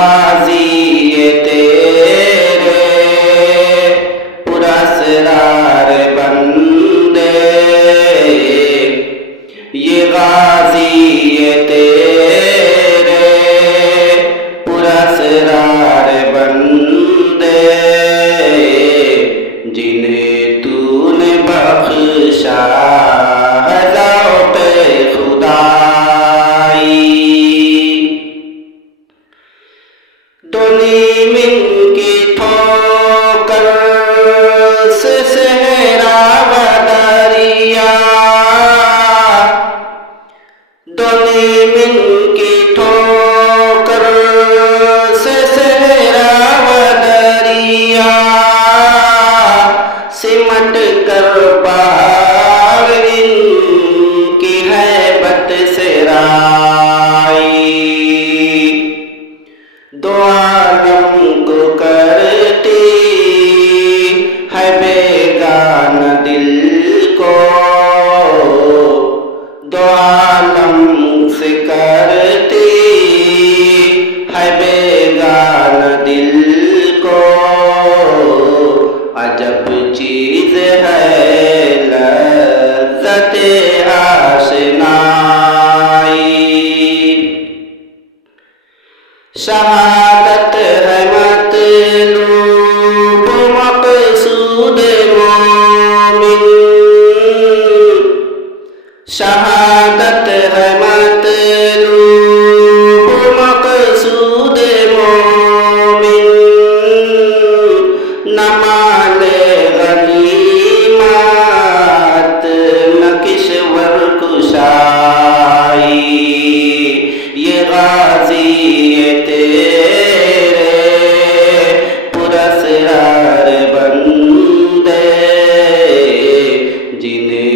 गाजी ये तेरे पुरस्कार बंदे, ये गाजी ये तेरे पुरस्कार बंदे, जिन्हें तूने बख्शा ज़ौक़-ए खुदाई। दुनीमिन की ठोकर से सहरा व दरिया, दुनीमिन की ठोकर से सहरा व दरिया, सिमट कर पार इनकी हैबत से राई। दो आलम को करती है बेगाना दिल को, दो आलम से करती है बेगाना दिल को। अजब चीज है लज़्ज़त-ए आशनाई, शहादत है मतलूब मक़सूद मोमिन, शहादत है मतलूब मक़सूद मोमिन, न माले गनीमत न किश्वर कुशाई, ये गाजी ये तेरे पुरस्कार बंदे, जिन्हें